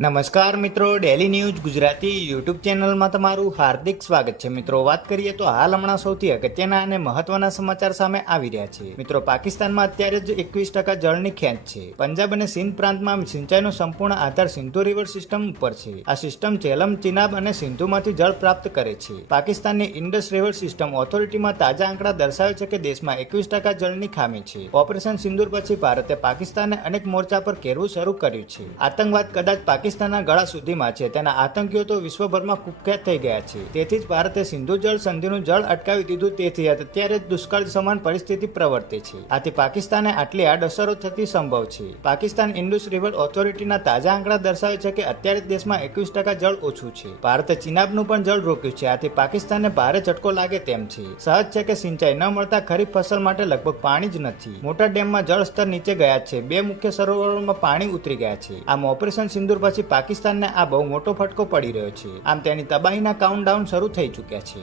નમસ્કાર મિત્રો, daily news Gujarati YouTube ચેનલમાં તમારું હાર્દિક સ્વાગત છે. મિત્રો, વાત કરીએ તો હાલ હમણાં સૌથી અગત્યના અને મહત્વના સમાચાર સામે આવી રહ્યા છે. મિત્રો, પાકિસ્તાનમાં અત્યારે જ 21% જળની ખેંચ છે. પંજાબ અને સિંધ પ્રાંતમાં સિંચાઈનો સંપૂર્ણ આધાર સિંધુ રિવર સિસ્ટમ ઉપર છે. આ સિસ્ટમ જેલમ, ચિનાબ અને સિંધુમાંથી જળ પ્રાપ્ત કરે છે. પાકિસ્તાનની ઇન્ડસ રિવર સિસ્ટમ ઓથોરિટીમાં તાજા આંકડા દર્શાવે છે કે દેશમાં 21% જળની ખામી છે. ઓપરેશન સિંદૂર પછી ભારતે પાકિસ્તાનને અનેક મોરચા પર ઘેરવું શરૂ કર્યું છે. આતંકવાદ કદાચ પાકિસ્તાનના ગળા સુધીમાં છે. તેના આતંકીઓ તો વિશ્વભરમાં કુખ્યાત થઈ ગયા છે. તેથી જ ભારતે સિંધુ જળ સંધિનું જળ અટકાવી દીધું. તેથી અત્યારે જ દુષ્કાળ સમાન પરિસ્થિતિ પ્રવર્તે છે. આથી પાકિસ્તાને આટલી આડઅસરો થતી સંભવ છે. પાકિસ્તાન ઇન્ડસ રિવર ઓથોરિટીના તાજા આંકડા દર્શાવે છે કે અત્યારે દેશમાં 21% જળ ઓછું છે. ભારતે ચિનાબનું પણ જળ રોક્યું છે. આથી પાકિસ્તાનને ભારે ઝટકો લાગે તેમ છે. સહજ છે કે સિંચાઈ ન મળતા ખરીફ ફસલ માટે લગભગ પાણી જ નથી. મોટા ડેમમાં જળ સ્તર નીચે ગયા છે. 2 મુખ્ય સરોવરોમાં પાણી ઉતરી ગયા છે. આમ ઓપરેશન સિંદૂર પછી પાકિસ્તાનને આ બહુ મોટો ફટકો પડી રહ્યો છે. આમ તેની તબાહીના કાઉન્ટડાઉન શરૂ થઈ ચૂક્યા છે.